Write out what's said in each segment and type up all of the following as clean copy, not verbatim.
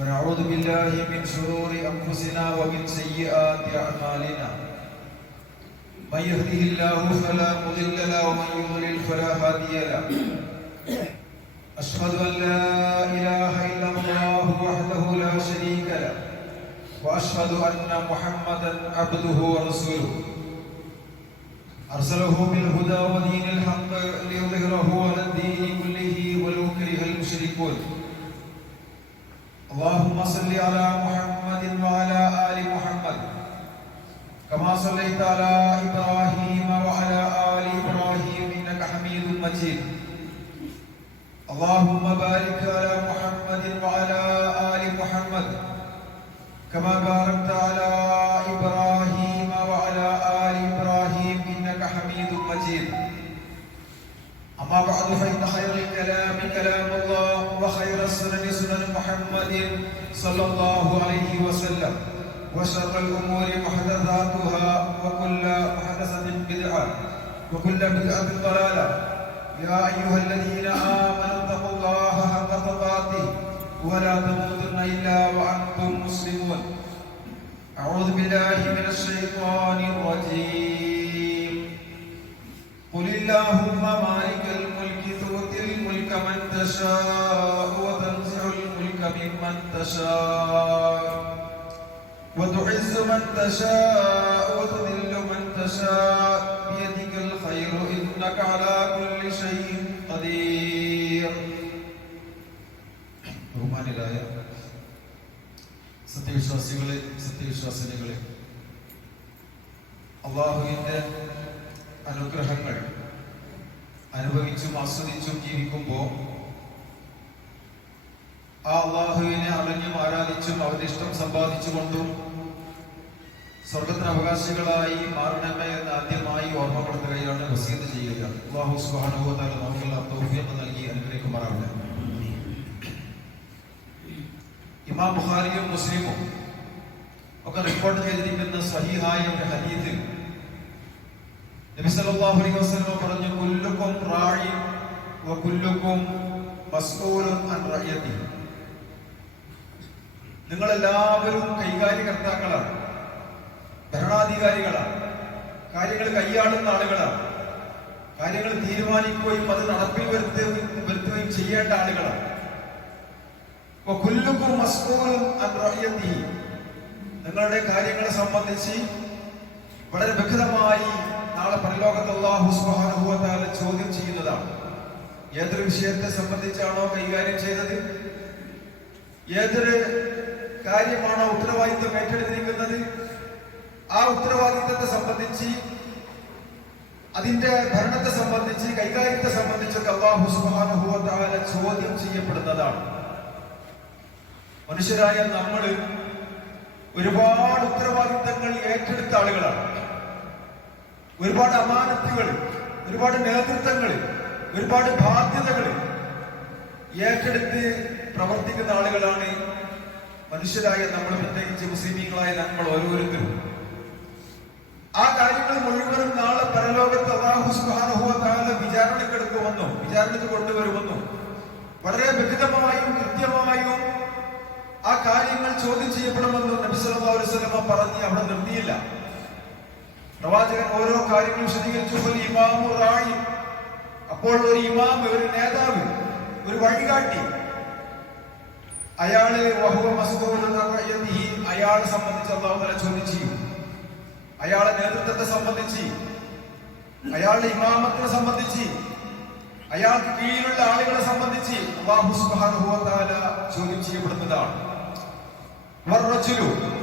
ونعوذ بالله من شرور أنفسنا ومن سيئات أعمالنا من يهده الله فلا مضل له ومن يضلل فلا هادي له أشهد أن لا إله إلا الله وحده لا شريك له وأشهد أن محمدا عبده ورسوله أرسله بالهدى ودين الحق ليظهره على الدين كله ولو كره المشركون اللهم صل على محمد وعلى آل محمد كما صليت على إبراهيم وعلى آل إبراهيم إنك حميد مجيد اللهم بارك على محمد وعلى آل محمد كما باركت على إبراهيم وعلى آل إبراهيم إنك حميد مجيد أما بعد فإن خير الكلام كلام الله وخير السنن سنن محمد صلى الله عليه وسلم وشر الأمور محدثاتها وكل محدثة بدعة وكل بدعة ضلالة يا أيها الذين آمنوا اتقوا الله حق تقاته ولا تموتن إلا وأنتم مسلمون أعوذ بالله من الشيطان الرجيم قل اللهم مالك الملك تؤتي الملك من تشاء وتنزع الملك ممن تشاء وتعز من تشاء وتذل من تشاء بيدك الخير إنك على كل شيء قدير. ബഹുമാന്യരായ സത്യവിശ്വാസികളെ സത്യവിശ്വാസിനികളെ, അല്ലാഹുവിന്റെ അനുഗ്രഹങ്ങൾ അനുഭവിച്ചും ആസ്വദിച്ചും ജീവിക്കുമ്പോൾ ആ അല്ലാഹുവിനെ അറിഞ്ഞും ആരാധിച്ചും അവന്റെ ഇഷ്ടം സമ്പാദിച്ചുകൊണ്ടും സ്വർഗത്തിന് അവകാശികളായി മാറണമേ എന്ന് ആദ്യമായി ഓർമ്മപ്പെടുത്തുകയാണ്, വസീയത്ത് ചെയ്യുകയാണ്. അല്ലാഹു സുബ്ഹാനഹു വ തആല നമുക്കെല്ലാം തൗഫീഖ് നൽകി അനുഗ്രഹിക്കുമാറാവട്ടെ. ഇമാം ബുഖാരിയും മുസ്ലിമും ഒക്കെ റിപ്പോർട്ട് ചെയ്തിരിക്കുന്ന സ്വഹീഹായ ഒരു ഹദീസിൽ നബി സല്ലല്ലാഹു അലൈഹി വസല്ലം പറഞ്ഞു, കുല്ലുക്കും റാഇൻ വ കുല്ലുക്കും മസ്ഊലുൻ അൻ റഅയതിഹി. നിങ്ങൾ എല്ലാവരും കൈകാര്യകർത്താക്കളാണ്, ഭരണാധികാരികളാണ്, കാര്യങ്ങൾ കൈയാളുന്ന ആളുകളാണ്, കാര്യങ്ങൾ തീരുമാനിക്കുകയും അത് നടപ്പിൽ വരുത്തുകയും ചെയ്യേണ്ട ആളുകളാണ്. കുല്ലുക്കും മസ്ഊലുൻ അൻ റഅയതിഹി. നിങ്ങളുടെ കാര്യങ്ങളെ സംബന്ധിച്ച് വളരെ വ്യക്തമായി നാളെ പരലോകത്ത് അല്ലാഹു സുബ്ഹാനഹു വ തആല ചോദ്യം ചെയ്യുന്നതാണ്. ഏതൊരു വിഷയത്തെ സംബന്ധിച്ചാണോ കൈകാര്യം ചെയ്തത്, ഏതൊരു കാര്യമാണോ ഉത്തരവാദിത്വം ഏറ്റെടുത്തിരിക്കുന്നത്, ആ ഉത്തരവാദിത്വത്തെ സംബന്ധിച്ച്, അതിന്റെ ഭരണത്തെ സംബന്ധിച്ച്, കൈകാര്യത്തെ സംബന്ധിച്ചൊക്കെ അല്ലാഹു സുബ്ഹാനഹു വ തആല ചോദ്യം ചെയ്യപ്പെടുന്നതാണ്. മനുഷ്യരായ നമ്മൾ ഒരുപാട് ഉത്തരവാദിത്തങ്ങൾ ഏറ്റെടുത്ത ആളുകളാണ്. ഒരുപാട് അമാനത്തുകൾ, ഒരുപാട് നേതൃത്വങ്ങൾ, ഒരുപാട് ബാധ്യതകൾ ഏറ്റെടുത്ത് പ്രവർത്തിക്കുന്ന ആളുകളാണ് മനുഷ്യരായ നമ്മൾ, പ്രത്യേകിച്ച് മുസ്ലിമീങ്ങളായ നമ്മൾ ഓരോരുത്തരും. ആ കാര്യങ്ങൾ മുഴുവനും നാളെ പരലോകത്ത് അല്ലാഹു സുബ്ഹാനഹു വ തആല വിചാരണയ്ക്ക് കൊണ്ടുവരുമെന്നും വളരെ വ്യക്തമായും കൃത്യമായും ആ കാര്യങ്ങൾ ചോദ്യം ചെയ്യപ്പെടുമെന്നും നബി സല്ലല്ലാഹു അലൈഹി വസല്ലം പറഞ്ഞ് അവിടെ നിർത്തിയില്ല. പ്രവാചകൻ ഓരോ കാര്യങ്ങൾ വിശദീകരിച്ചു. ഇമാമു റാഇ. അപ്പോൾ ഒരു ഇമാം, ഒരു നേതാവ്, ഒരു വഴികാട്ടി, അയാളെ അയാളെ സംബന്ധിച്ച് അല്ലാഹു തആല ചോദ്യം ചെയ്യും. അയാളെ നേതൃത്വത്തെ സംബന്ധിച്ച്, അയാളുടെ ഇമാമത്തിനെ സംബന്ധിച്ച്, അയാൾക്ക് കീഴിലുള്ള ആളുകളെ സംബന്ധിച്ച് അല്ലാഹു സുബ്ഹാനഹു വ തആല ചോദ്യം ചെയ്യപ്പെടുന്നതാണ്.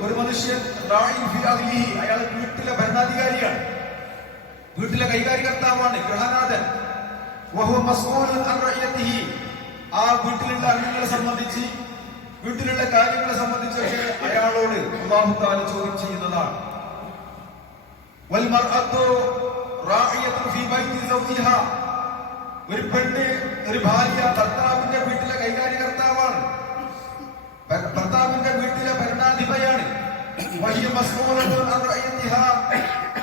ഒരു മനുഷ്യൻ അയാൾ വീട്ടിലെ ഭരണാധികാരിയാണ്, വീട്ടിലെ കൈകാര്യകർത്താവാണ്, ഗൃഹനാഥൻ. ആ വീട്ടിലുള്ള അംഗങ്ങളെ സംബന്ധിച്ച്, വീട്ടിലുള്ള കാര്യങ്ങളെ സംബന്ധിച്ചൊക്കെ അയാളോട് അല്ലാഹു തആല ചോദ്യം ചെയ്യുന്നതാണ്. ഒരു പെണ്ണ്, ഒരു ഭാര്യ ഭർത്താവിന്റെ വീട്ടിലെ കൈകാര്യകർത്താവാണ്, ഭർത്താവിന്റെ വീട്ടിലെ ഭരണാധിപയാണ്.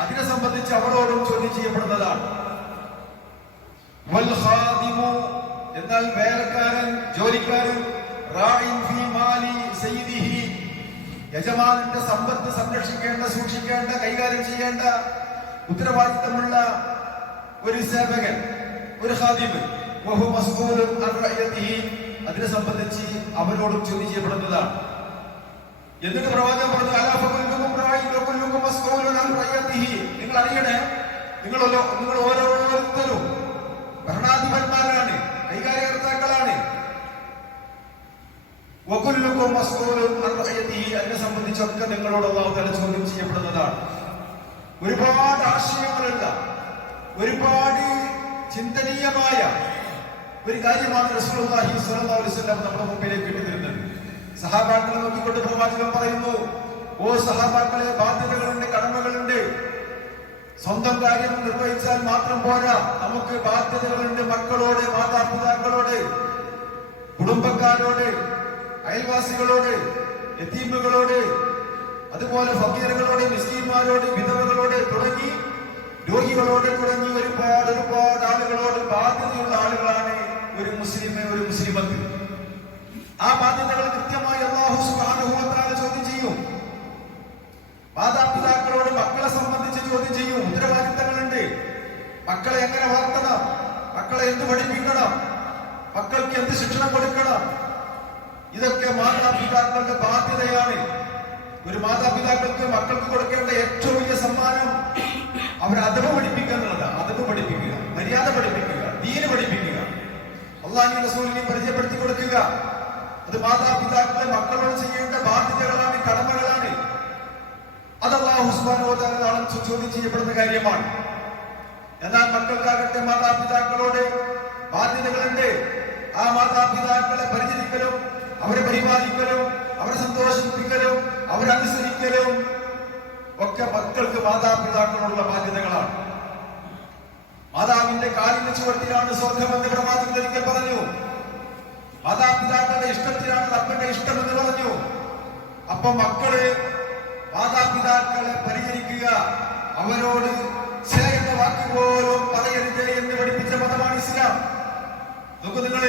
അതിനെ സംബന്ധിച്ച് അവരോടും ചോദ്യം ചെയ്യപ്പെടുന്നതാണ്. എന്നാൽ വേലക്കാരൻ, ജോലിക്കാരൻ, യജമാനന്റെ സമ്പത്ത് സംരക്ഷിക്കേണ്ട, സൂക്ഷിക്കേണ്ട, കൈകാര്യം ചെയ്യേണ്ട ഉത്തരവാദിത്തമുള്ള ഒരു സേവകൻ, ഒരു ഖാദിം, വഹു മസ്ഊലുൻ അൻ റഅയതിഹി, അതിനെ സംബന്ധിച്ച് അവനോടും ചോദ്യം ചെയ്യപ്പെടുന്നതാണ്. എന്നിട്ട് പ്രവാചകൻ പറഞ്ഞു, അലാ ഫകുല്ലുകും റാഇൻ വകുല്ലുകും മസ്ഊലുൻ അൻ റഅയതിഹി, നിങ്ങൾ അറിയണേ, നിങ്ങൾ ഓരോരുത്തരും ഭരണാധിപന്മാരാണ്, കൈകാര്യകർത്താക്കളാണ്. വകുല്ലുകും മസ്ഊലുൻ അൻ റഅയതിഹി, അതിനെ സംബന്ധിച്ചൊക്കെ നിങ്ങളോട് അല്ലാഹു തആല ചോദ്യം ചെയ്യപ്പെടുന്നതാണ്. ഒരുപാട് ആശയങ്ങളുള്ള, ഒരുപാട് ചിന്തനീയമായ ഒരു കാര്യമാണ് റസൂലുള്ളാഹി സ്വല്ലല്ലാഹു അലൈഹി വസല്ലം നമ്മുടെ മുമ്പിലേക്ക് ഇട്ടുതരുന്നത്. സഹാബാക്കളെ നോക്കിക്കൊണ്ട് പ്രവാചകൻ പറയുന്നു, ഓ സഹാബാക്കളെ, ബാധ്യതകളുണ്ട്, കടമകളുണ്ട്. സ്വന്തം കാര്യം നിർവഹിച്ചാൽ മാത്രം പോരാ, നമുക്ക് ബാധ്യതകളുണ്ട് മക്കളോട്, മാതാപിതാക്കളോട്, കുടുംബക്കാരോട്, അയൽവാസികളോട്, യതീമുകളോട്, അതുപോലെ ഫക്കീറുകളോട്, മിസ്കീന്മാരോട്, വിധവകളോട് തുടങ്ങി രോഗികളോട് തുടങ്ങി ഒരുപാട് ആളുകളോട് ബാധ്യതയുള്ള ആളുകളാണ് ഒരു മുസ്ലിം, ഒരു മുസ്ലിമത്ത്. ആ ബാധ്യതകൾ കൃത്യമായി അല്ലാഹു സുബ്ഹാനഹു വ തആല ചോദ്യം ചെയ്യും. മാതാപിതാക്കളോട് മക്കളെ സംബന്ധിച്ച് ചോദ്യം ചെയ്യും. ഉത്തരവാദിത്തങ്ങളുണ്ട്. മക്കളെ എങ്ങനെ വളർത്തണം, മക്കളെ എന്ത് പഠിപ്പിക്കണം, മക്കൾക്ക് എന്ത് ശിക്ഷണം കൊടുക്കണം, ഇതൊക്കെ മാതാപിതാക്കളുടെ ബാധ്യതയാണ്. ഒരു മാതാപിതാക്കൾക്ക് മക്കൾക്ക് കൊടുക്കേണ്ട ഏറ്റവും വലിയ സമ്മാനം അവർ അദബ് പഠിപ്പിക്കുക എന്നുള്ളതാണ്. അദബ് പഠിപ്പിക്കുക, മര്യാദ പഠിപ്പിക്കുക, ദീന് പഠിപ്പിക്കുക, അല്ലാഹുവിന്റെ റസൂലിനെ പരിചയപ്പെടുത്തി കൊടുക്കുക. അത് മാതാപിതാക്കളെ മക്കളോട് ചെയ്യേണ്ട ബാധ്യതകളാണ്, കടമകളാണ്. അത് അല്ലാഹു സുബ്ഹാനഹു വ തആല നാളെ ചോദ്യം ചെയ്യപ്പെടുന്ന കാര്യമാണ്. എന്നാൽ മക്കൾക്കാകട്ടെ മാതാപിതാക്കളോട് ബാധ്യതകളുണ്ട്. ആ മാതാപിതാക്കളെ പരിചരിക്കലും, അവരെ പരിപാലിക്കലും, അവരെ സന്തോഷിപ്പിക്കലും, അവരനുസരിക്കലും ഒക്കെ മക്കൾക്ക് മാതാപിതാക്കളോടുള്ള ബാധ്യതകളാണ്. മാതാവിന്റെ കാലിന്റെ ചുവട്ടിലാണ് സ്വർഗമെന്ന് പ്രവാചകൻ ഒരിക്കൽ പറഞ്ഞു. മാതാപിതാക്കളുടെ ഇഷ്ടത്തിലാണ് റബ്ബിന്റെ ഇഷ്ടമെന്ന് പറഞ്ഞു. അപ്പൊ മക്കള് മാതാപിതാക്കളെ പരിഹരിക്കുക, അവരോട് ചേരുന്ന വാക്കുപോലും പറയരുത് എന്ന് പഠിപ്പിച്ച മതമാണ് ഇസ്ലാം. നോക്കൂ, നിങ്ങൾ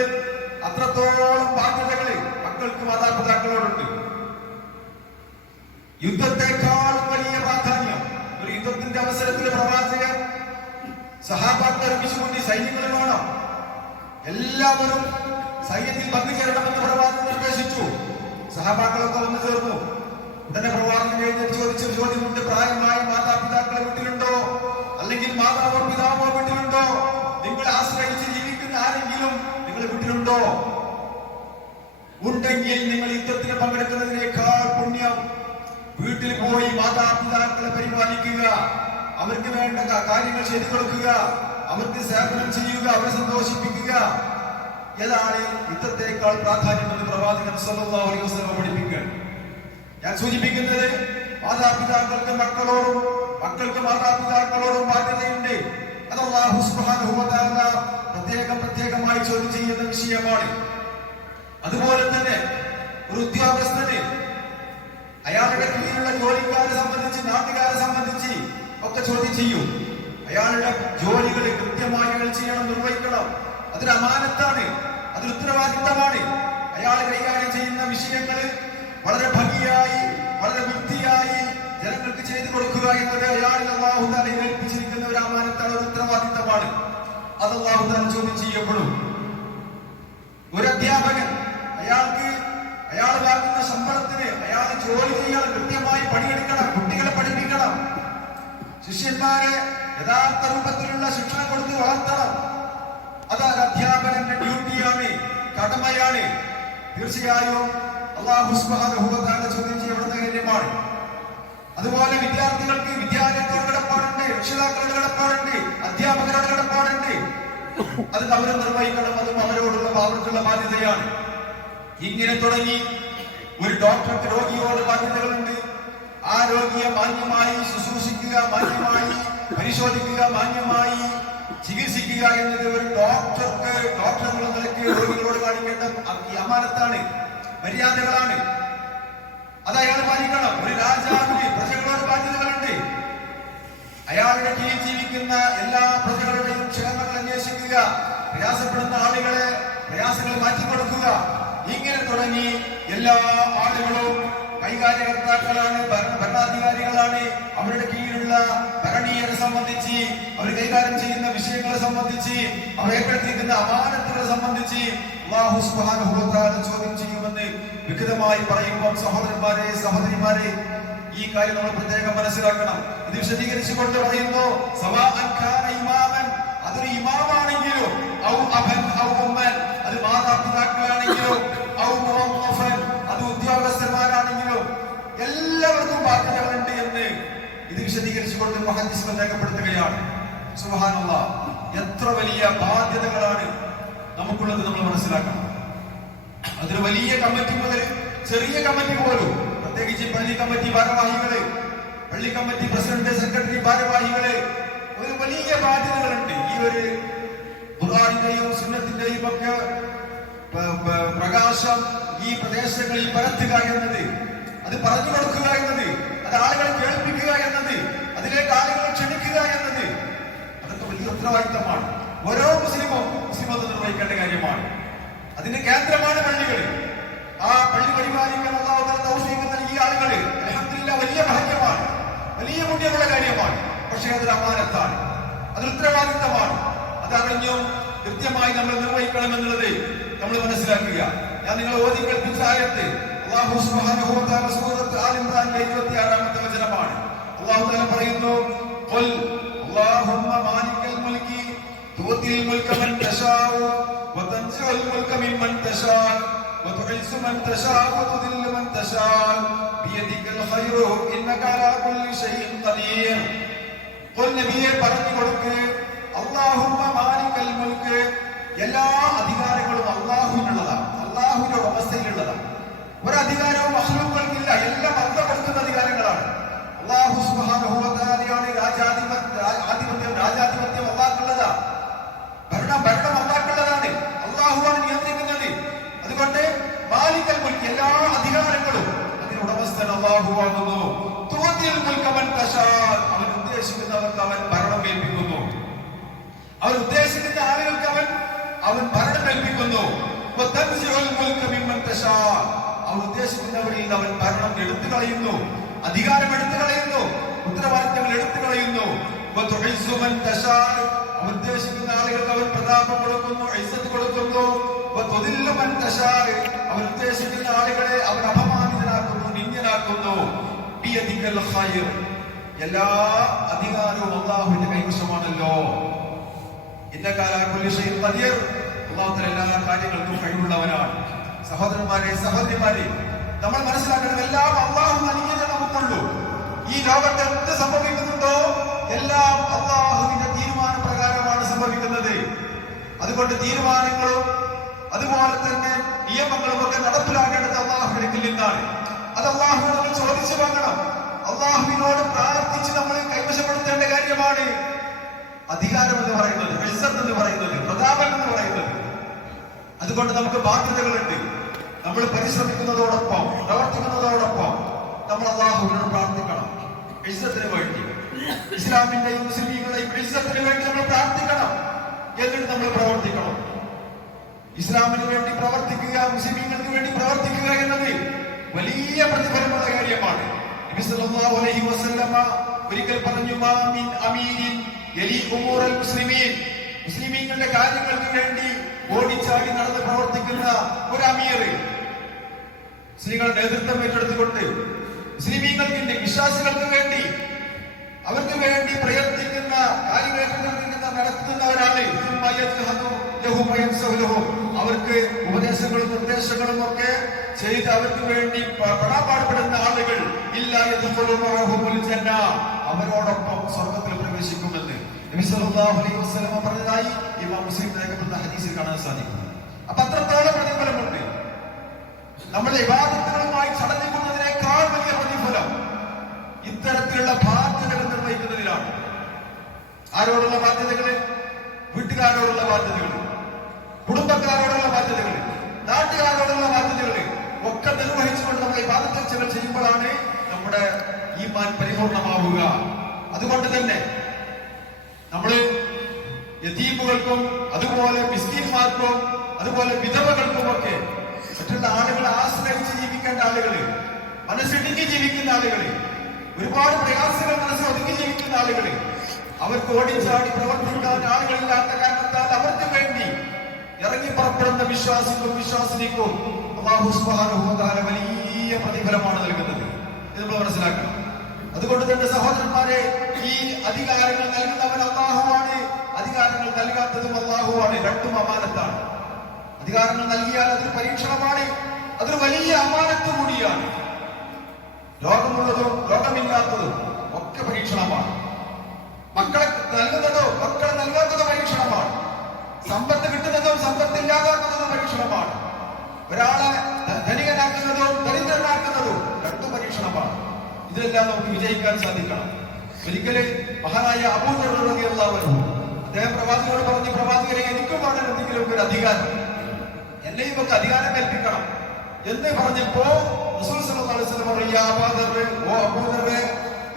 അത്രത്തോളം ബാധ്യതകള് മക്കൾക്ക് മാതാപിതാക്കളോടുണ്ട്. യുദ്ധത്തെക്കാളും വലിയ പ്രാധാന്യം ഒരു യുദ്ധത്തിന്റെ അവസരത്തിൽ പ്രവാചകൻ സഹാബാക്കളെ ഒരുമിച്ചുകൂട്ടി സൈന്യങ്ങൾ വേണം, എല്ലാവരും സൈന്യത്തിൽ പങ്കുചേരണമെന്ന് പ്രവാചകൻ നിർദ്ദേശിച്ചു. സഹാബാക്കളൊക്കെ വന്നു ചേർന്നു. ഉടനെ പ്രവാചകൻ എഴുന്നേറ്റ് ചോദിച്ച ചോദ്യമുണ്ട്, പ്രായമായ മാതാപിതാക്കളെ വീട്ടിലുണ്ടോ, അല്ലെങ്കിൽ മാതാവോ പിതാവോ വീട്ടിലുണ്ടോ, നിങ്ങൾ ആശ്രയിച്ച് ജീവിക്കുന്ന ആരെങ്കിലും നിങ്ങളുടെ വീട്ടിലുണ്ടോ? ഉണ്ടെങ്കിൽ നിങ്ങൾ യുദ്ധത്തിന് പങ്കെടുക്കുന്നതിനേക്കാൾ പുണ്യം വീട്ടിൽ പോയി മാതാപിതാക്കളെ പരിപാലിക്കുക, അവർക്ക് വേണ്ട കാര്യങ്ങൾ ചെയ്തു കൊടുക്കുക, അവർക്ക് സേവനം ചെയ്യുക, അവരെ സന്തോഷിപ്പിക്കുക. ഏതാണ് യുദ്ധത്തെക്കാൾ പ്രാധാന്യമെന്ന് പ്രവാചകൻ സല്ലല്ലാഹു അലൈഹി വസല്ലം പഠിപ്പിക്കുക. ഞാൻ സൂചിപ്പിക്കുന്നത്, മാതാപിതാക്കൾക്ക് മക്കളോടും, മക്കൾക്ക് മാതാപിതാക്കളോടും ബാധ്യതയുണ്ട്. അത് അല്ലാഹു സുബ്ഹാനഹു വ തആല പ്രത്യേകമായി ചോദ്യം ചെയ്യുന്ന വിഷയമാണ്. അതുപോലെ തന്നെ ഒരു ഉദ്യോഗസ്ഥന് അയാളുടെ കീഴിലുള്ള ജോലിക്കാരെ സംബന്ധിച്ച്, നാട്ടുകാരെ സംബന്ധിച്ച് ഒക്കെ ചോദ്യം ചെയ്യും. അയാളുടെ ജോലികൾ കൃത്യമായി അയാൾ ചെയ്യണം, നിർവഹിക്കണം. അതൊരു അമാനത്താണ്, അതൊരു ഉത്തരവാദിത്തമാണ്. അയാൾ കൈകാര്യം ചെയ്യുന്ന വിഷയങ്ങൾ വളരെ ഭംഗിയായി, വളരെ വൃത്തിയായി ജനങ്ങൾക്ക് ചെയ്തു കൊടുക്കുക എന്നത് അയാളിൽ അല്ലാഹു തആല ഏൽപ്പിച്ചിരിക്കുന്ന ഒരു അമാനത്താണ്, ഒരു ഉത്തരവാദിത്തമാണ്. അത് അല്ലാഹു തആല ചോദ്യം ചെയ്യപ്പെടും. ഒരു അധ്യാപകൻ അയാൾ വാങ്ങുന്ന ശമ്പളത്തിന് അയാൾ ജോലി ചെയ്യണം, കൃത്യമായി പണിയെടുക്കണം, കുട്ടികളെ പഠിപ്പിക്കണം, ശിഷ്യന്മാരെ യഥാർത്ഥ രൂപത്തിലുള്ള ശിക്ഷണം കൊടുത്ത് വളർത്തണം. അത് അധ്യാപകന്റെ ഡ്യൂട്ടിയാണ്, കടമയാണ്. തീർച്ചയായും അല്ലാഹു സുബ്ഹാനഹു വ തആല ചോദ്യം ചെയ്യപ്പെടുന്ന കാര്യമാണ്. അതുപോലെ വിദ്യാർത്ഥികൾക്ക് വിദ്യാലയത്തോട് കടപ്പാടുണ്ട്, രക്ഷിതാക്കളുടെ കടപ്പാടുണ്ട്, അധ്യാപകരുടെ കടപ്പാടുണ്ട്. അത് അവർ നിർവഹിക്കണം, അതും അവർക്കുള്ള ബാധ്യതയാണ്. ഇങ്ങനെ തുടങ്ങി ഒരു ഡോക്ടർക്ക് രോഗിയോട് ബാധ്യതകളുണ്ട്. ആ രോഗിയെ മാന്യമായി ശുശ്രൂഷിക്കുക, മാന്യമായി പരിശോധിക്കുക, മാന്യമായി ചികിത്സിക്കുക എന്നത് ഒരു ഡോക്ടർ എന്നുള്ള നിലയ്ക്ക് രോഗികളോട് കാണിക്കേണ്ട അമാനത്താണ്, മര്യാദകളാണ്. അത് അയാൾ പാലിക്കണം. ഒരു രാജാവിന് പ്രജകളോട് ബാധ്യതകളുണ്ട്. അയാളുടെ കീഴിൽ ജീവിക്കുന്ന എല്ലാ പ്രജകളുടെയും ക്ഷേമങ്ങൾ അന്വേഷിക്കുക, പ്രയാസപ്പെടുന്ന പ്രയാസങ്ങൾ മാറ്റിക്കൊടുക്കുക. ഇങ്ങനെ തുടങ്ങി എല്ലാ ആളുകളും കൈകാര്യകർത്താക്കളാണ്, ഭരണാധികാരികളാണ്. അവരുടെ കീഴിലുള്ള ഭരണീയരെ സംബന്ധിച്ച്, അവർ കൈകാര്യം ചെയ്യുന്ന വിഷയങ്ങളെ സംബന്ധിച്ച്, അവർ ഏർപ്പെടുത്തിയിരിക്കുന്ന അമാനത്തുകളെ സംബന്ധിച്ച് അല്ലാഹു സുബ്ഹാനഹു വ തആല ചോദ്യം ചെയ്യുമെന്ന് വ്യക്തമായി പറയുമ്പോൾ സഹോദരന്മാരെ, സഹോദരിമാരെ, ഈ കാര്യം നമ്മൾ പ്രത്യേകം മനസ്സിലാക്കണം. ഇത് വിശദീകരിച്ചുകൊണ്ട് പറയുന്നു, സവാഅൻ കാന ഇമാമൻ, അതൊരു ഇമാമാണെങ്കിലും, ഔ അബൻ ഔ ഉമ്മൻ, അത് മാതാപിതാക്കളാണെങ്കിലും, ഔ മുവഖഫൻ, അത് ഉദ്യോഗസ്ഥന്മാരാണെങ്കിലും എല്ലാവർക്കും ബാധ്യതകളുണ്ട് എന്ന് ഇത് വിശദീകരിച്ചുകൊണ്ട് മുഹദ്ദിസ് രേഖപ്പെടുത്തുകയാണ്. സുബ്ഹാനല്ലാഹ്, എത്ര വലിയ ബാധ്യതകളാണ് നമുക്കുള്ളത് നമ്മൾ മനസ്സിലാക്കണം. അതൊരു വലിയ കമ്മിറ്റി മുതൽ ചെറിയ കമ്മിറ്റി പോലും, പ്രത്യേകിച്ച് പള്ളി കമ്മിറ്റി ഭാരവാഹികള്, പള്ളി കമ്മിറ്റി പ്രസിഡന്റ്, സെക്രട്ടറി, ഭാരവാഹികള്, ഒരു വലിയ ബാധ്യതകളുണ്ട്. ഈ ഒരു ഖുർആനിന്റെയും സുന്നത്തിന്റെയും ഒക്കെ പ്രകാശം ഈ പ്രദേശങ്ങളിൽ പരത്തുക എന്നത്, അത് പറഞ്ഞു കൊടുക്കുക എന്നത്, അത് ആളുകളെ കേൾപ്പിക്കുക എന്നത്, അതിലേക്ക് ആളുകളെ ക്ഷണിക്കുക എന്നത്, അതൊക്കെ വലിയ ഉത്തരവാദിത്തമാണ്. ഓരോ മുസ്ലിമും അത് നിർവഹിക്കേണ്ട കാര്യമാണ്. അതിന്റെ കേന്ദ്രമാണ് പള്ളികൾ. ആ പള്ളി പരിപാലിക്കാൻ അല്ലാഹു തആല തൗഫീഖ് നൽകിയ ആളുകള് അൽഹംദുലില്ലാഹ് വലിയ ഭാഗ്യമാണ്, വലിയ പുണ്യമുള്ള കാര്യമാണ്. പക്ഷേ അതൊരു അമാനത്താണ്, അതൊരു ഉത്തരവാദിത്തമാണ്. അതറിഞ്ഞും കൃത്യമായി നമ്മൾ നിർവഹിക്കണം എന്നുള്ളത് നമ്മൾ മനസ്സിലാക്കുക. ഞാൻ നിങ്ങളെ ഓതി കേൾപ്പിച്ച ആയത്ത് അല്ലാഹു സുബ്ഹാനഹു വ തആല സൂറത്ത് ആൽ ഇംറാനിലെ 26-ാമത്തെ വചനമാണ്. അല്ലാഹു തആല പറയുന്നു, ഖുൽ അല്ലാഹുമ്മ മാലിക്കൽ മുൽക്കി തുഅതിൽ മുൽക മൻ തശാഉ വതൻസിഉൽ മുൽക മിമ്മൻ തശാഉ വതുഇസ്സു മൻ തശാഉ വതുദില്ലു മൻ തശാഉ ബിയദികൽ ഖൈറു ഇന്നക അലാ കുല്ലി ഷൈഇൻ ഖദീർ. ഖുൽ നബിയെ പറഞ്ഞു കൊടുക്ക്, അല്ലാഹുമ്മ മാലിക്കൽ മുൽക്ക്, എല്ലാ അധികാരങ്ങളും അല്ലാഹുവിനുള്ളതാണ്, അല്ലാഹുവിന്റെ അവസ്ഥയിലുള്ളതാണ്. ഒരു അധികാരവും മഖ്ലൂഖുകൾക്കില്ല, എല്ലാം അല്ലാഹു കൊടുക്കുന്ന അധികാരങ്ങളാണ്. അല്ലാഹു സുബ്ഹാനഹു വ തആലയാണ് രാജാധിപത്യം അല്ലാഹുള്ളതാണ്. ഭരണം അല്ലാഹുള്ളതാണ്, അല്ലാഹുവാണ് നിയന്ത്രിക്കുന്നത്. അതുകൊണ്ട് മാലിക്കൽ മുൽക്ക്, എല്ലാ അധികാരങ്ങളും അതിന് ഉടമസ്ഥൻ അല്ലാഹുവാകുന്നു. തുഅതിൽ മുൽക മൻ തശാ, അവൻ ഉദ്ദേശിക്കുന്നവർക്ക് അവൻ ഭരണം ഏൽപ്പിക്കുന്നു, അവൻ ഉദ്ദേശിക്കുന്ന ആളുകൾക്ക് അവൻ ഭരണം ഏൽപ്പിക്കുന്നു. വതൻസിഉൽ മുൽക മിമ്മൻ തശാ, അവൻ ഉദ്ദേശിക്കുന്നവരിൽ അവൻ ഭരണം എടുത്തു കളയുന്നു, അധികാരം എടുത്തു കളയുന്നു, ഉത്തരവാദിത്തങ്ങൾ എടുത്തു കളയുന്നു. വതുഇസ്സു മൻ തശാ, അവൻ ഉദ്ദേശിക്കുന്ന ആളുകൾക്ക് അവൻ പ്രതാപം കൊടുക്കുന്നു, ഇസ്സത്ത് കൊടുക്കുന്നു. വതുദില്ലു മൻ തശാ, അവൻ ഉദ്ദേശിക്കുന്ന ആളുകളെ അവൻ അപമാനിതനാക്കുന്നു, നിന്ദ്യനാക്കുന്നു. ബിയദികൽ ഖൈർ, എല്ലാ അധികാരവും അല്ലാഹുവിന്റെ കൈവശമാണല്ലോ. ഇന്നക അലാ കുല്ലി ഷൈഇൻ ഖദീർ, അല്ലാഹു തആല എല്ലാ കാര്യങ്ങൾക്കും കഴിവുള്ളവനാണ്. സഹോദരന്മാരെ, സഹോദരിമാരെ, നമ്മൾ മനസ്സിലാക്കണം, എല്ലാം അല്ലാഹു നൽകിയതേ നമുക്കുള്ളൂ. ഈ ലോകത്ത് എന്ത് സംഭവിക്കുന്നുണ്ടോ എല്ലാം അല്ലാഹുവിന്റെ തീരുമാനപ്രകാരമാണ് സംഭവിക്കുന്നത്. അതുകൊണ്ട് തീരുമാനങ്ങളും അതുപോലെ തന്നെ നിയമങ്ങളും ഒക്കെ നടപ്പിലാക്കേണ്ടത് അല്ലാഹുവിന്റെ അടുക്കൽ നിന്നാണ്. അത് അല്ലാഹുവിനോട് നമ്മൾ ചോദിച്ചു വാങ്ങണം. അല്ലാഹുവിനോട് പ്രാർത്ഥിച്ച് നമ്മൾ കൈവശപ്പെടുത്തേണ്ട കാര്യമാണ് അധികാരം എന്ന് പറയുന്നത്, ഇസ്സത്ത് എന്ന് പറയുന്നത്, പ്രതാപം എന്ന് പറയുന്നത്. അതുകൊണ്ട് നമുക്ക് ബാധ്യതകളുണ്ട്. നമ്മൾ പരിശ്രമിക്കുന്നതോടൊപ്പം, പ്രവർത്തിക്കുന്നതോടൊപ്പം നമ്മൾ അല്ലാഹുവിനോട് പ്രാർത്ഥിക്കണം. ഇസ്സത്തിന് വേണ്ടി, ഇസ്ലാമിന്റെയും മുസ്ലിമീങ്ങളുടെയും ഇസ്സത്തിന് വേണ്ടി നമ്മൾ പ്രാർത്ഥിക്കണം. എന്നിട്ട് നമ്മൾ പ്രവർത്തിക്കണം. ഇസ്ലാമിന് വേണ്ടി പ്രവർത്തിക്കുക, മുസ്ലിമീങ്ങൾക്ക് വേണ്ടി പ്രവർത്തിക്കുക എന്നത് വലിയ പ്രതിഫലമുള്ള കാര്യമാണ്. നബി സല്ലല്ലാഹു അലൈഹി വസല്ലമ ഒരിക്കൽ പറഞ്ഞു, മാ മിൻ അമീരിൻ യലി ഉമൂറൽ മുസ്ലിമീൻ, മുസ്ലിമീങ്ങളുടെ കാര്യങ്ങൾക്ക് വേണ്ടി ഓടിച്ചാടി നടന്ന് പ്രവർത്തിക്കുന്ന ഒരു അമീർ, മുസ്ലിങ്ങൾ നേതൃത്വം ഏറ്റെടുത്തുകൊണ്ട് മുസ്ലിമീങ്ങൾക്ക്, വിശ്വാസികൾക്ക് വേണ്ടി, അവർക്ക് വേണ്ടി പ്രയത്നിക്കുന്ന, നടത്തുന്നവരാണ്. അവർക്ക് ഉപദേശങ്ങളും നിർദ്ദേശങ്ങളും ഒക്കെ ചെയ്ത് അവർക്ക് വേണ്ടി പെടാപ്പാടുപെടുന്ന ആളുകൾ അവരോടൊപ്പം സ്വർഗത്തിൽ പ്രവേശിക്കുമെന്ന് നബി സല്ലല്ലാഹു അലൈഹി വസല്ലം പറഞ്ഞതായി ഇമാം മുസ്ലിം രേഖപ്പെടുത്തുന്ന ഹദീസിൽ കാണാൻ സാധിക്കും. അപ്പൊ അത്രത്തോളം പ്രതിഫലമുണ്ട്. നമ്മുടെ ഇബാദത്തുകളുമായി ചടഞ്ഞിരിക്കുന്നതിനേക്കാൾ വലിയ പ്രതിഫലം ഇത്തരത്തിലുള്ള ബാധ്യതകൾ നിർവഹിക്കുന്നതിലാണ്. ആരോടുള്ള ബാധ്യതകള്? വീട്ടുകാരോടുള്ള ബാധ്യതകള്, കുടുംബക്കാരോടുള്ള ബാധ്യതകള്, നാട്ടുകാരോടുള്ള ബാധ്യതകള് ഒക്കെ നിർവഹിച്ചുകൊണ്ട് നമ്മൾ ഇബാദത്തുകൾ ചെയ്യുമ്പോഴാണ് നമ്മുടെ ഈമാൻ പരിപൂർണമാവുക. അതുകൊണ്ട് തന്നെ നമ്മള് യതീമുകൾക്കും അതുപോലെ മിസ്കീന്മാർക്കും അതുപോലെ വിധവകൾക്കും ഒക്കെ മറ്റുള്ള ആളുകളെ ആശ്രയിച്ച് ജീവിക്കേണ്ട ആളുകള് മനസ്സൊതുക്കി ജീവിക്കുന്ന ആളുകള്, ഒരുപാട് പ്രയാസങ്ങൾ മനസ്സിൽ ഒതുക്കി ജീവിക്കുന്ന ആളുകള്, അവർക്ക് ഓടിച്ചാടി പ്രവർത്തിക്കാൻ ആളുകളില്ലാത്ത കാരണത്താൽ അവർക്ക് വേണ്ടി ഇറങ്ങി പുറപ്പെടുന്ന വിശ്വാസിക്കും വിശ്വാസിനിക്കും അല്ലാഹു സുബ്ഹാനഹു വ തആല വലിയ പ്രതിഫലമാണ് നൽകുന്നത്. ഇത് നമ്മൾ മനസ്സിലാക്കണം. അതുകൊണ്ട് തന്നെ സഹോദരന്മാരെ, ഈ അധികാരങ്ങൾ നൽകുന്നവൻ അല്ലാഹുവാണ്, അധികാരങ്ങൾ നൽകാത്തതും അല്ലാഹുവാണ്. രണ്ടും അമാനത്താണ്. അധികാരങ്ങൾ നൽകിയാൽ അതൊരു പരീക്ഷണമാണ്, അതൊരു വലിയ അമാനത്ത് കൂടിയാണ്. രോഗമുള്ളതും രോഗമില്ലാത്തതും ഒക്കെ പരീക്ഷണമാണ്. മക്കളെ നൽകുന്നതോ മക്കളെ നൽകാത്തതോ പരീക്ഷണമാണ്. സമ്പത്ത് കിട്ടുന്നതും സമ്പത്ത് ഇല്ലാതാക്കുന്നതും പരീക്ഷണമാണ്. ഒരാളെ ധനികനാക്കുന്നതും ദരിദ്രനാക്കുന്നതും രണ്ടും പരീക്ഷണമാണ്. ഇതിലെല്ലാം നമുക്ക് വിജയിക്കാൻ സാധിക്കണം. ഒരിക്കല് മഹാനായ അബൂ ദർ റളിയല്ലാഹു അൻഹു അദ്ദേഹം പ്രവാചകനോട് പറഞ്ഞു, പ്രവാചകരെ, എനിക്കും വേണം എന്തെങ്കിലും ഒരു അധികാരം, എന്നെയും ഒക്കെ അധികാരം കൽപ്പിക്കണം എന്ന് പറഞ്ഞപ്പോ റസൂൽ സല്ലല്ലാഹു അലൈഹി വസല്ലം പറഞ്ഞു, യാ അബൂ ദർ, ഓ അബൂ ദർ,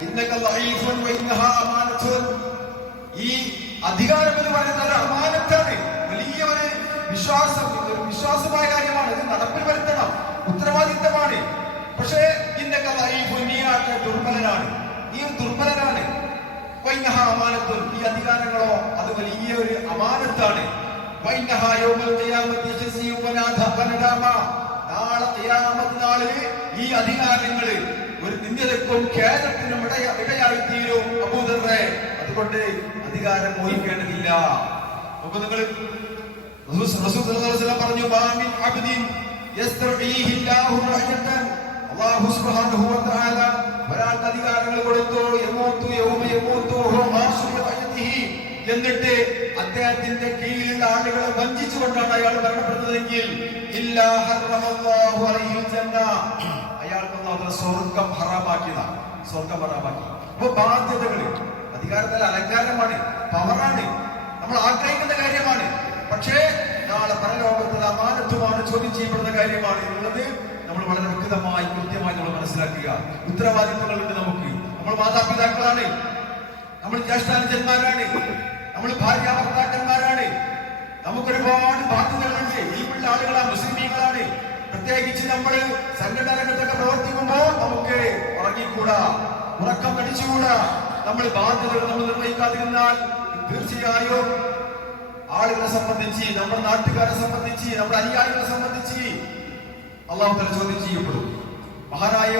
ഇന്നക ലഈഫുൻ വ ഇന്നഹാ അമാനത്തുൻ. ഈ അധികാരം എന്ന് പറയുന്നത് ഒരു അമാനത്താണ്, വലിയ ഒരു വിശ്വാസമായ കാര്യമാണ്. ഇത് നടപ്പിൽ വരുത്തണം, ഉത്തരവാദിത്തമാണ്. പക്ഷേ ഇന്നക ലഈഫുൻ, നീ ആകെ ദുർബലനാണ്, നീ ദുർബലനാണ്. വ ഇന്നഹാ അമാനത്തുൻ, ഈ അധികാരങ്ങളോ അത് വലിയ ഒരു അമാനത്താണ്. വ ഇന്നഹാ യൗമൽ ഖിയാമത്തി ഖിസ്യു വ നദാമ, നാളെ ഖിയാമത്ത് നാളിൽ ഈ അധികാരങ്ങള് ഒരു നിന്ദതക്കും ഖേദത്തിനും ഇടയായിത്തീരും അബൂ ദർ. അതുകൊണ്ട് അധികാരം മോഹിക്കേണ്ടതില്ല. അപ്പൊ നിങ്ങൾ റസൂൽ സല്ലല്ലാഹു അലൈഹി വസല്ലം പറഞ്ഞു, മാമിൻ അബ്ദിൻ യസ്തഈഹി അല്ലാഹു റഹ്മതൻ, അല്ലാഹു സുബ്ഹാനഹു വ തആല ഒരാൾക്ക് അധികാരങ്ങൾ കൊടുത്തു, യമൂതു യൗമ യമൂതുഹു ആശിറ അയതിഹി, എന്നിട്ട് അദ്ദേഹത്തിന്റെ കീഴിലുള്ള ആളുകളെ വഞ്ചിച്ചുകൊണ്ടാണ് അയാൾ മരണപ്പെടുന്നതെങ്കിൽ ഇല്ലാ ഹറമല്ലാഹു അലൈഹിൽ ജന്ന, അയാൾക്ക് അല്ലാഹു സ്വർഗ്ഗം ഹറാമാക്കിയതാണ്, സ്വർഗ്ഗം ഹറാമാക്കി. അപ്പൊ ബാധ്യതകൾ, അധികാരത്തിൽ അലങ്കാരമാണ്, പവറാണ്, നമ്മൾ ആഗ്രഹിക്കുന്ന കാര്യമാണ്. പക്ഷേ നാളെ പരലോകത്തിൽ അമാനത്തുമാണ്, ചോദ്യം ചെയ്യപ്പെടുന്ന കാര്യമാണ് എന്നുള്ളത് നമ്മൾ വളരെ വ്യക്തമായി കൃത്യമായി നമ്മൾ മനസ്സിലാക്കുക. ഉത്തരവാദിത്തങ്ങളുണ്ട് നമുക്ക്. നമ്മൾ മാതാപിതാക്കളാണ്, നമ്മൾ ജ്യേഷ്ഠാനുജന്മാരാണ്, നമ്മൾ ഭാര്യ ഭർത്താക്കന്മാരാണ്, നമുക്കൊരുപാട് ബാധ്യതകളുണ്ട്. ഈയുള്ള ആളുകളാണ്, മുസ്ലിമീങ്ങളാണ്. പ്രത്യേകിച്ച് നമ്മൾ സംഘടനാ രംഗത്തൊക്കെ പ്രവർത്തിക്കുമ്പോൾ നമുക്ക് ഉറങ്ങിക്കൂടാ, ഉറക്കം കടിച്ചുകൂടാ. നമ്മൾ ബാധ്യതകൾ നമ്മൾ നിർവഹിക്കാതിരുന്നാൽ തീർച്ചയായും ആളുകളെ സംബന്ധിച്ച്, നമ്മുടെ നാട്ടുകാരെ സംബന്ധിച്ച്, നമ്മുടെ അനുയായികളെ സംബന്ധിച്ച് അല്ലാഹു തആല ചോദ്യം ചെയ്യപ്പെടും. മഹാനായ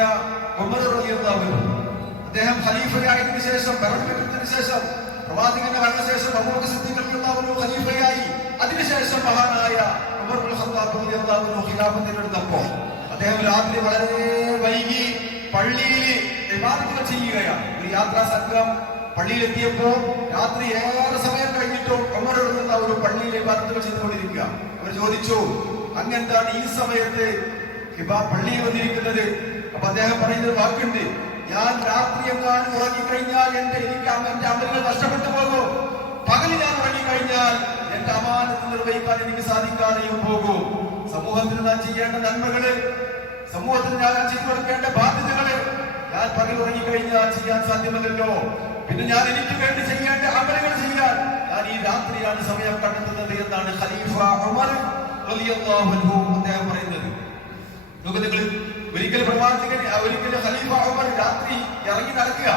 ഉമർ റളിയല്ലാഹു അൻഹു, അദ്ദേഹം ഖലീഫയായതിനു ശേഷം, ഭരണത്തിന് ശേഷം, പ്രവാചകന്റെ മരണശേഷം അബൂബക്കർ സിദ്ദീഖ് റളിയല്ലാഹു അൻഹു ഖലീഫയായി. അതിനുശേഷം മഹാനായ ഉമർ ഇബ്നുൽ ഖത്താബ് റളിയല്ലാഹു അൻഹു ഖിലാഫത്ത് എടുത്തപ്പോൾ അദ്ദേഹം രാത്രി വളരെ വൈകി പള്ളിയിൽ ഇബാദത്തുകൾ ചെയ്യുകയാണ്. ഒരു യാത്രാ സംഘം പള്ളിയിലെത്തിയപ്പോൾ രാത്രി ഏറെ സമയം കഴിഞ്ഞിട്ടും ഉമർ റളിയല്ലാഹു അൻഹു പള്ളിയിൽ ഇബാദത്തുകൾ ചെയ്തുകൊണ്ടിരിക്കുക. അവർ ചോദിച്ചു, അങ്ങെന്താണ് ഈ സമയത്ത് പള്ളിയിൽ വന്നിരിക്കുന്നത്? അപ്പൊ അദ്ദേഹം പറയുന്നത് വാക്കുണ്ട്, ഞാൻ രാത്രി എങ്ങാനും ഉറങ്ങിക്കഴിഞ്ഞാൽ എന്റെ അമലുകൾ നഷ്ടപ്പെട്ടു പോകും. പകൽ ഞാൻ ഉറങ്ങിക്കഴിഞ്ഞാൽ എന്റെ അമാനത്ത് നിർവഹിക്കാൻ എനിക്ക് സാധിക്കാതെയും പോകും. സമൂഹത്തിന് ഞാൻ ചെയ്യേണ്ട നന്മകള്, സമൂഹത്തിന് ഞാൻ ചെയ്തു കൊടുക്കേണ്ട ബാധ്യതകള് ഞാൻ പകൽ ഉറങ്ങിക്കഴിഞ്ഞാൽ ചെയ്യാൻ സാധ്യമല്ലല്ലോ. പിന്നെ ഞാൻ എനിക്ക് വേണ്ടി ചെയ്യേണ്ട അമലുകൾ ചെയ്യാൻ ഞാൻ ഈ രാത്രിയാണ് സമയം കണ്ടെത്തുന്നത് എന്നാണ് ഖലീഫ ഉമർ റളിയല്ലാഹു അൻഹു അദ്ദേഹം പറയുന്നത്. നിങ്ങൾ ഒരിക്കൽ പ്രവാചകൻ, ഒരിക്കലും ഖലീഫ ഉമർ രാത്രി ഇറങ്ങി നടക്കുക.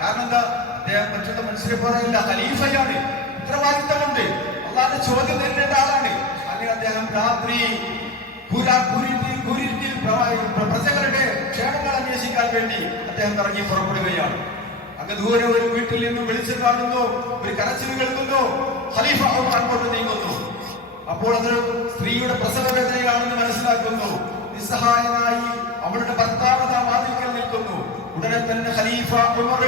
കാരണം എന്താ? അദ്ദേഹം മറ്റുള്ള മനുഷ്യരെ പോലെയല്ല, ഖലീഫയാണ്, ഉത്തരവാദിത്തമുണ്ട്, അല്ലാഹുവിന്റെ ചോദ്യം നേരിടേണ്ട ആളാണ്. അങ്ങനെ അദ്ദേഹം രാത്രി പ്രജകളുടെ ക്ഷേമങ്ങൾ അന്വേഷിക്കാൻ വേണ്ടി അദ്ദേഹം ഇറങ്ങി പുറപ്പെടുകയാണ്. അങ്ങ് ദൂരെ ഒരു വീട്ടിൽ നിന്നും വിളിച്ചു കാണുന്നു, ഒരു കരച്ചിൽ കേൾക്കുന്നു. ഖലീഫ ഉമർ അങ്ങോട്ട് നീങ്ങുന്നു. അപ്പോൾ അത് സ്ത്രീയുടെ പ്രസവ വേദനയാണെന്ന് മനസ്സിലാക്കുന്നു. നിസ്സഹായനായി അവളുടെ ഭർത്താവ് വാതിൽക്കൽ നിൽക്കുന്നു. ഉടനെ തന്നെ ഖലീഫ ഉമർ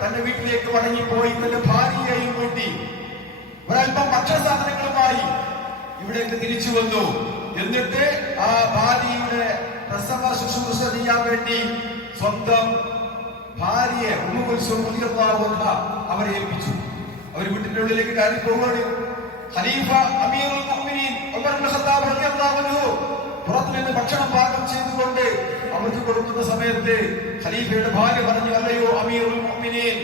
തന്റെ വീട്ടിലേക്ക് മടങ്ങിപ്പോയി തന്റെ ഭാര്യയെയും കൂട്ടി ഒരൽപ്പം ഭക്ഷണസാധനങ്ങളുമായി ഇവിടേക്ക് തിരിച്ചു വന്നു. എന്നിട്ട് ആ ഭാര്യയുടെ പ്രസവ ശുശ്രൂഷ ചെയ്യാൻ വേണ്ടി സ്വന്തം ഭാര്യയെ ഉമ്മു കുൽസൂം റളിയല്ലാഹു അൻഹ അവരെ ഏൽപ്പിച്ചു. അവർ വീട്ടിന്റെ ഉള്ളിലേക്ക് കയറി പോവുകയാണ്. ഖലീഫ അമീറുൽ മുഅ്മിനീൻ ഉമർ ഇബ്നു ഖത്താബ് റളിയല്ലാഹു അൻഹു പുറത്തു നിന്ന് ഭക്ഷണം പാകം ചെയ്തുകൊണ്ട് അവർക്ക് കൊടുക്കുന്ന സമയത്ത് ഖലീഫയുടെ ഭാര്യ പറഞ്ഞു, അല്ലയോ അമീറുൽ മുഅ്മിനീൻ,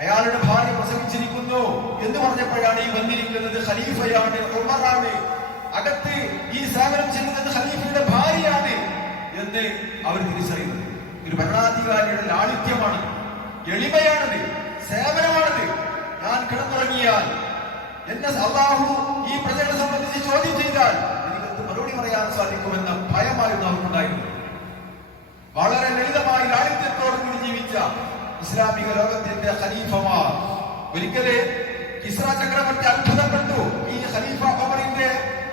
അയാളുടെ ഭാര്യ പ്രസവിച്ചിരിക്കുന്നു എന്ന് പറഞ്ഞപ്പോഴാണ് ഈ വന്നിരിക്കുന്നത് ഖലീഫയാണ്, ഉമറാണ്, അകത്ത് ഈ സേവനം ചെയ്യുന്നത് ഖലീഫയുടെ ഭാര്യയാണ് എന്ന് എന്ന് അവർ തിരിച്ചറിയുന്നത്. ഒരു ഭരണാധികാരിയുടെ ലാളിത്യമാണ്, എളിമയാണത്, സേവനമാണത്. ഞാൻ കിടന്നുറങ്ങിയാൽ എന്നെ അല്ലാഹു ഈ പ്രജകളെ സംബന്ധിച്ച് ചോദ്യം ചെയ്താൽ എനിക്ക് മറുപടി പറയാൻ സാധിക്കുമെന്ന ഭയമായിരുന്നു അവർക്കുണ്ടായിരുന്നത്. വളരെ ലളിതമായി ലാളിത്യത്തോടുകൂടി ജീവിച്ച ഇസ്ലാമിക ലോകത്തിന്റെ ഖലീഫമാർ. ഒരിക്കല് കിസ്ര ചക്രവർത്തി അത്ഭുതപ്പെട്ടു. ഈ ഖലീഫ ഉമറിന്റെ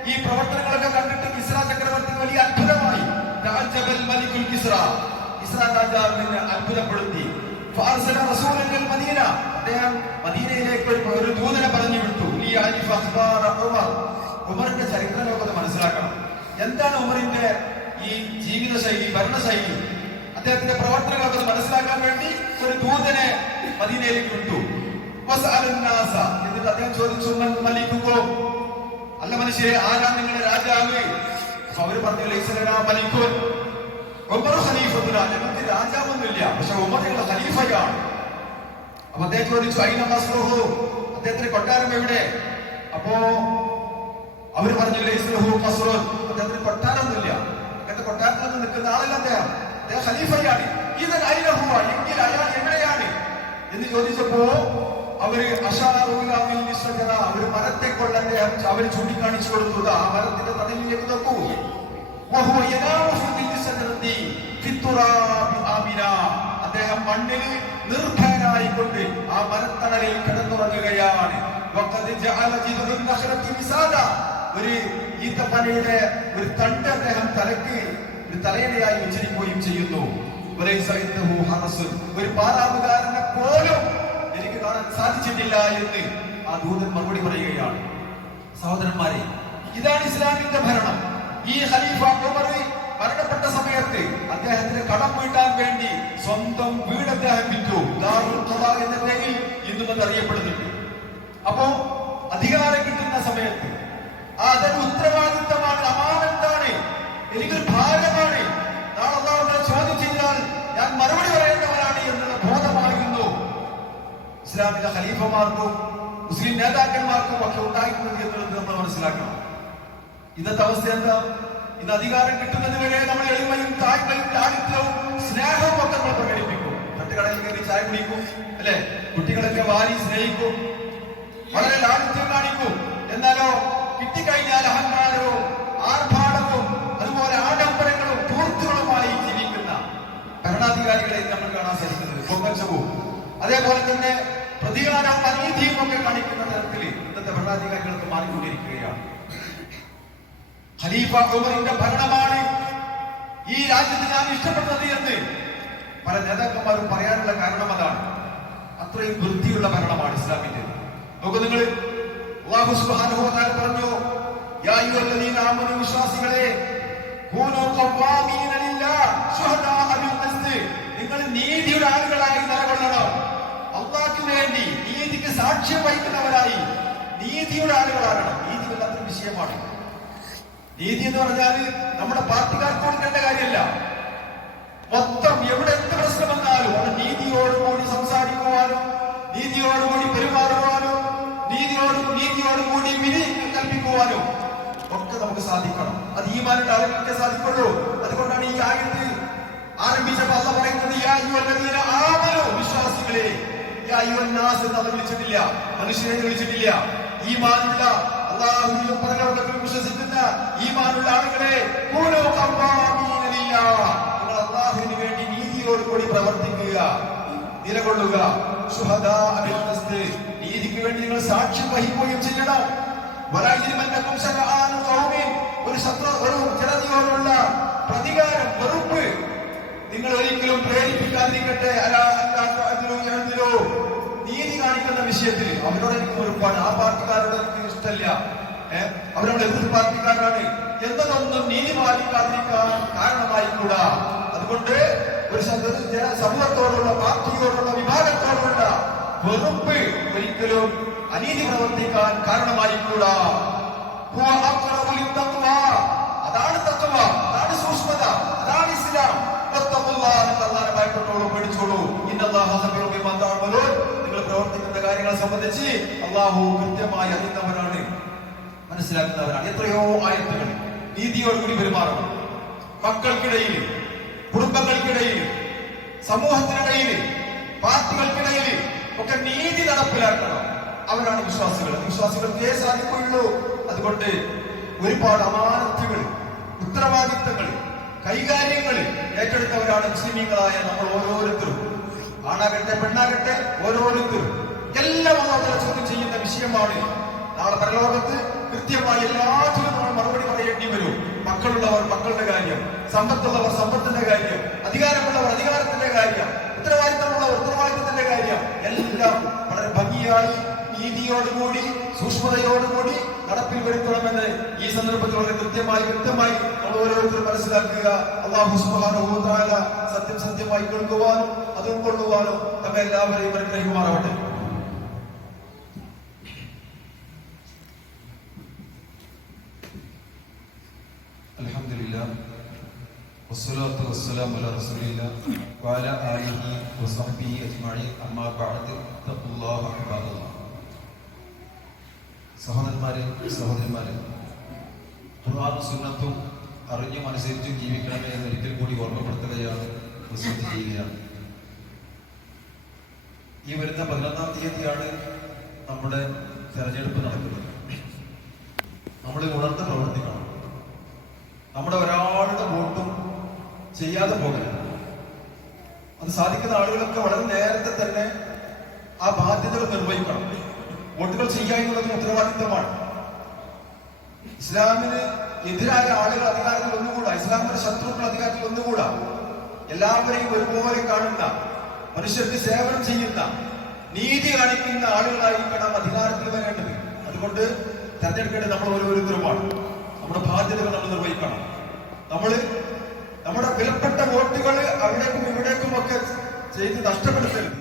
ഈ പ്രവർത്തനങ്ങളൊക്കെ കണ്ടിട്ട് കിസ്ര ചക്രവർത്തി വലിയ അത്ഭുതമായി. കിസ്ര രാജാവിനെ അത്ഭുതപ്പെടുത്തി. അദ്ദേഹം മദീനയിലേക്ക് ഒരു ദൂതനെ പറഞ്ഞു വിട്ടു. ഉമറിന്റെ ചരിത്ര ലോകത്ത് മനസ്സിലാക്കണം. എന്താണ് ഉമറിന്റെ ഈ ജീവിത ശൈലി, ഭരണശൈലി, അദ്ദേഹത്തിന്റെ പ്രവർത്തനങ്ങളൊക്കെ മനസ്സിലാക്കാൻ വേണ്ടി ഒരു ദൂതനെ മദീനയിലേക്ക് വിട്ടു. എന്നിട്ട് അദ്ദേഹം ചോദിച്ചു, മലിക്കുമോ, അല്ല മനുഷ്യരെ, ആരാ നിങ്ങളുടെ രാജാവ്? അവര് പറഞ്ഞു, മലിക്കുൻ ഉമർ ഖലീഫത്തുന, ഞങ്ങൾക്ക് രാജാവൊന്നുമില്ല, പക്ഷെ ഉമർ ഞങ്ങളുടെ ഖലീഫയാണ്. അപ്പൊ അദ്ദേഹം ചോദിച്ചു, അയിന ഖസ്റുഹു, അദ്ദേഹത്തിന്റെ കൊട്ടാരം എവിടെ? അപ്പോ അവര് പറഞ്ഞു, ലൈസലഹു ഖസ്റുൻ, അദ്ദേഹത്തിന് കൊട്ടാരമൊന്നുമില്ല, അങ്ങനത്തെ കൊട്ടാരത്തിൽ നിൽക്കുന്ന ആളല്ല അദ്ദേഹം, അദ്ദേഹം ഖലീഫയാണ്. ഇത് അയിനഹുവ, എങ്കിൽ അയാൾ എവിടെയാണ് എന്ന് ചോദിച്ചപ്പോ അവര് അവര് മരത്തെ കൊണ്ട് അദ്ദേഹം അവര് ചൂണ്ടിക്കാണിച്ചു കൊടുത്തു. ആ മരത്തിന്റെ തണലിലേക്ക് നോക്കൂ. അദ്ദേഹം മണ്ണിൽ നിർഭയനായിക്കൊണ്ട് ആ മരത്തണലിൽ കിടന്നുറങ്ങുകയാണ്. ഒരു ഈത്തപ്പനയുടെ ഒരു തണ്ട് അദ്ദേഹം തലക്ക് ഒരു തലയണയായി വെച്ചിരിക്കുകയും ചെയ്യുന്നു. ഒരു പാറാവുകാരനെ പോലും എനിക്ക് കാണാൻ സാധിച്ചിട്ടില്ല എന്ന് ആ ദൂതൻ മറുപടി പറയുകയാണ്. സഹോദരന്മാരെ, ഇതാണ് ഇസ്ലാമിന്റെ ഭരണം. ഈ ഖലീഫ ഉമർ മരണപ്പെട്ട സമയത്ത് അദ്ദേഹത്തിന് കടം വീട്ടാൻ വേണ്ടി സ്വന്തം വീട് അദ്ദേഹം വിറ്റു. ദാറുൽ ഖദാ എന്ന പേരിൽ ഇന്നും അത് അറിയപ്പെടുന്നുണ്ട്. അപ്പോ അധികാരം കിട്ടുന്ന സമയത്ത് അതൊരു ഉത്തരവാദിത്തമാണ്, അമാനത്താണ്, എനിക്കൊരു ഭാരമാണ്. നാളെ ചോദ്യം ചെയ്താൽ ഞാൻ മറുപടി പറയേണ്ടവരാണ് എന്നുള്ള ബോധമായിരുന്നു ഇസ്ലാമിക ഖലീഫമാർക്കും മുസ്ലിം നേതാക്കന്മാർക്കും ഒക്കെ ഉണ്ടായിരുന്നത് എന്നുള്ളത് നമ്മൾ മനസ്സിലാക്കണം. ഇന്നത്തെ അവസ്ഥ എന്താ? ഇന്ന് അധികാരം കിട്ടുന്നത് വരെ നമ്മൾ എളിമയും താഴ്മയും ലാളിത്യവും സ്നേഹവും ഒക്കെ നമ്മൾ പ്രകടിപ്പിക്കും. തട്ടുകടയിൽ കയറി ചായ കുടിക്കും, അല്ലെ? കുട്ടികളൊക്കെ വാരി സ്നേഹിക്കും, വളരെ ലാളിത്യം കാണിക്കും. എന്നാലോ കിട്ടിക്കഴിഞ്ഞാൽ അഹങ്കാരവും ആർഭാടവും അതുപോലെ ആഡംബരങ്ങളും ധൂർത്തുകളുമായി ജീവിക്കുന്ന ഭരണാധികാരികളെ നമ്മൾ കാണാൻ സാധിക്കുന്നത്. പൊങ്ങച്ചവും അതേപോലെ തന്നെ പ്രതികാരം അനീതിയും ഒക്കെ കാണിക്കുന്ന തരത്തിൽ ഇന്നത്തെ ഭരണാധികാരികൾക്ക് മാറിക്കൊണ്ടിരിക്കുകയാണ്. ഖലീഫ ഉമറിന്റെ ഭരണമാണ് ഈ രാജ്യത്ത് ഞാൻ ഇഷ്ടപ്പെടുന്നത് എന്ന് പല നേതാക്കന്മാരും പറയാനുള്ള കാരണം അതാണ്. അത്രയും വൃത്തിയുള്ള ഭരണമാണ് ഇസ്ലാമിന്റെ. നോക്കൂ നിങ്ങൾ, അല്ലാഹു സുബ്ഹാനഹു വ തആല പറഞ്ഞു, യാ അയ്യുഹല്ലദീന ആമനൂ, വിശ്വാസികളെ, കൂനൂ ഖവ്വാമീന ലില്ലാഹ് ശുഹദാഅ ബിൽ ഖിസ്ത്, നിങ്ങൾ നീതിയുടെ ആളുകളായി നിലകൊള്ളണം. അല്ലാഹുവിന് വേണ്ടി നീതിക്ക് സാക്ഷ്യം വഹിക്കുന്നവരായി നീതിയുടെ ആളുകളാകണം. നീതി വല്ലാത്തൊരു വിഷയമാണ്. നീതി എന്ന് പറഞ്ഞാൽ നമ്മുടെ പാർട്ടിക്കാർക്ക് കൊടുക്കേണ്ട കാര്യമല്ല. മൊത്തം എവിടെ എന്ത് പ്രശ്നം വന്നാലും അത് നീതിയോടുകൂടി സംസാരിക്കുവാനും നീതിയോടുകൂടി പെരുമാറുവാനും നീതിയോടുകൂടി വിധി കൽപ്പിക്കുവാനും ഒക്കെ നമുക്ക് സാധിക്കണം. അത് ഈമാനിന്റെ ആളുകൾക്ക് സാധിക്കുള്ളൂ. അതുകൊണ്ടാണ് ഈ ആയത്ത് ആരംഭിച്ചപ്പോൾ അല്ലാഹു പറയുന്നത്, യാ അയ്യുഹല്ലദീന ആമനൂ, വിശ്വാസികളെ. യാ അയ്യുഹന്നാസ് എന്ന് വിളിച്ചിട്ടില്ല, മനുഷ്യരെ വിളിച്ചിട്ടില്ല. ഈമാനുള്ള അല്ലാഹുവിലും പരലോകത്തിലും വിശ്വസിക്കുന്ന ഈമാനുള്ള ആളുകളെ, കൂനൂ ഖവ്വാമീന ലില്ലാഹ്, നിങ്ങൾ അല്ലാഹുവിന് വേണ്ടി നീതിയോടുകൂടി പ്രവർത്തിക്കുക, നിലകൊള്ളുക. ശുഹദാഅ ബിൽ ഖിസ്ത്, നീതിക്ക് വേണ്ടി നിങ്ങൾ സാക്ഷ്യം വഹിക്കുകയും ചെയ്യണം. വലാ യജ്രിമന്നകും ശനആനു ഖൗമിൻ, ഒരു ജനതയോടുള്ള പ്രതികാരം, വെറുപ്പ് നിങ്ങൾ ഒരിക്കലും പ്രേരിപ്പിക്കാതിരിക്കട്ടെ. നീതി കാണിക്കുന്ന വിഷയത്തിൽ അവരോട് എനിക്ക് വെറുപ്പാണ്, ആ പാർട്ടിക്കാരോട് എനിക്ക് ഇഷ്ടമല്ല, അവരോട് എതിർ പാർട്ടിക്കാരാണ് എന്നതൊന്നും നീതി പാലിക്കാതിരിക്കാൻ കാരണമായിക്കൂടാ. അതുകൊണ്ട് ഒരു സമൂഹത്തോടുള്ള, പാർട്ടിയോടുള്ള, വിഭാഗത്തോടുള്ള വെറുപ്പ് ഒരിക്കലും അനീതി പ്രവർത്തിക്കാൻ കാരണമായിക്കൂടാ. അതാണ് തഖ്വ, അതാണ് സൂക്ഷ്മത, അതാണ് ഇസ്ലാം. പേടിച്ചോളൂ. നിങ്ങൾ പ്രവർത്തിക്കുന്ന കാര്യങ്ങളെ സംബന്ധിച്ച് അല്ലാഹു കൃത്യമായി അറിയുന്നവരാണ്, മനസ്സിലാക്കുന്നവരാണ്. എത്രയോ ആയത്തുകൾ നീതിയോടുകൂടി പെരുമാറണം. മക്കൾക്കിടയിൽ കുടുംബങ്ങൾക്കിടയിൽ, സമൂഹത്തിനിടയിൽ, പാർട്ടികൾക്കിടയിൽ ഒക്കെ നീതി നടപ്പിലാക്കണം. അവരാണ് വിശ്വാസികൾ. വിശ്വാസികൾക്കേ സാധിക്കുകയുള്ളൂ. അതുകൊണ്ട് ഒരുപാട് അമാനത്തുകൾ, ഉത്തരവാദിത്തങ്ങൾ, കൈകാര്യങ്ങൾ ഏറ്റെടുത്തവരാണ് മുസ്ലിമീങ്ങളായ നമ്മൾ ഓരോരുത്തരും. ആണാകട്ടെ പെണ്ണാകട്ടെ ഓരോരുത്തരും എല്ലാം അല്ലാഹു ചോദ്യം ചെയ്യുന്ന വിഷയമാണ്. നാളെ പരലോകത്ത് കൃത്യമായി എല്ലാത്തിനും നമ്മൾ മറുപടി പറയേണ്ടി വരും. മക്കളുള്ളവർ മക്കളുടെ കാര്യം, സമ്പത്തുള്ളവർ സമ്പത്തിന്റെ കാര്യം, അധികാരമുള്ളവർ അധികാരത്തിന്റെ കാര്യം, ഉത്തരവാദിത്തമുള്ളവർ ഉത്തരവാദിത്തത്തിന്റെ കാര്യം എല്ലാം വളരെ ഭംഗിയായി നീതിയോടുകൂടി സൂക്ഷ്മതയോടുകൂടി നടപ്പിൽ വരുത്തണമെന്ന് ഈ സന്ദർഭത്തിൽ വളരെ വ്യക്തമായി നമ്മൾ ഓരോരുത്തരും മനസ്സിലാക്കുക. അല്ലാഹു സുബ്ഹാനഹു വ തആല സത്യം സത്യമായി കേൾക്കുവാനും അത് ഉൾക്കൊള്ളുവാനും നമ്മെ എല്ലാവരെയും അനുഗ്രഹിക്കുമാറാവട്ടെ. അൽഹംദുലില്ലാഹ് വസ്സലാത്തു വസ്സലാമു അലാ റസൂലില്ലാഹ് വഅലാ ആലിഹി വസഹ്ബിഹി അജ്മഈൻ. അമ്മാ ബഅദ് തഖുല്ലാഹ ഇബാദല്ലാഹ്. സഹോദരന്മാരെ, ഖുർആനും സുന്നത്തും അറിഞ്ഞും അനുസരിച്ചും ജീവിക്കണമേ എന്ന് ഒരിക്കൽ കൂടി ഓർമ്മപ്പെടുത്തുകയാണ്, വസിയത്ത് ചെയ്യുകയാണ്. ഈ വരുന്ന 11-ാം തീയതിയാണ് നമ്മുടെ തെരഞ്ഞെടുപ്പ് നടക്കുന്നത്. നമ്മൾ ഉണർന്ന് പ്രവർത്തിക്കണം. നമ്മുടെ ഒരാളുടെ വോട്ടും ചെയ്യാതെ പോകരുത്. അത് സാധിക്കുന്ന ആളുകളൊക്കെ വളരെ നേരത്തെ തന്നെ ആ ബാധ്യതകൾ നിർവഹിക്കണം. വോട്ടുകൾ ചെയ്യുക എന്നുള്ളത് ഉത്തരവാദിത്തമാണ്. ഇസ്ലാമിന് എതിരായ ആളുകൾ അധികാരത്തിൽ ഒന്നുകൂടാ. ഇസ്ലാമിന്റെ ശത്രുക്കൾ അധികാരത്തിൽ ഒന്നുകൂടാ. എല്ലാവരെയും ഒരുപോലെ കാണുന്ന, മനുഷ്യർക്ക് സേവനം ചെയ്യുന്ന, നീതി കാണിക്കുന്ന ആളുകളായിരിക്കണം അധികാരത്തിൽ വരേണ്ടത്. അതുകൊണ്ട് തെരഞ്ഞെടുക്കേണ്ടത് നമ്മൾ ഓരോരുത്തരുമാണ്. നമ്മുടെ ബാധ്യതകൾ നമ്മൾ നിർവഹിക്കണം. നമ്മുടെ വിലപ്പെട്ട വോട്ടുകൾ അവിടേക്കും ഇവിടേക്കും ഒക്കെ ചെയ്ത് നഷ്ടപ്പെടുത്തരുത്.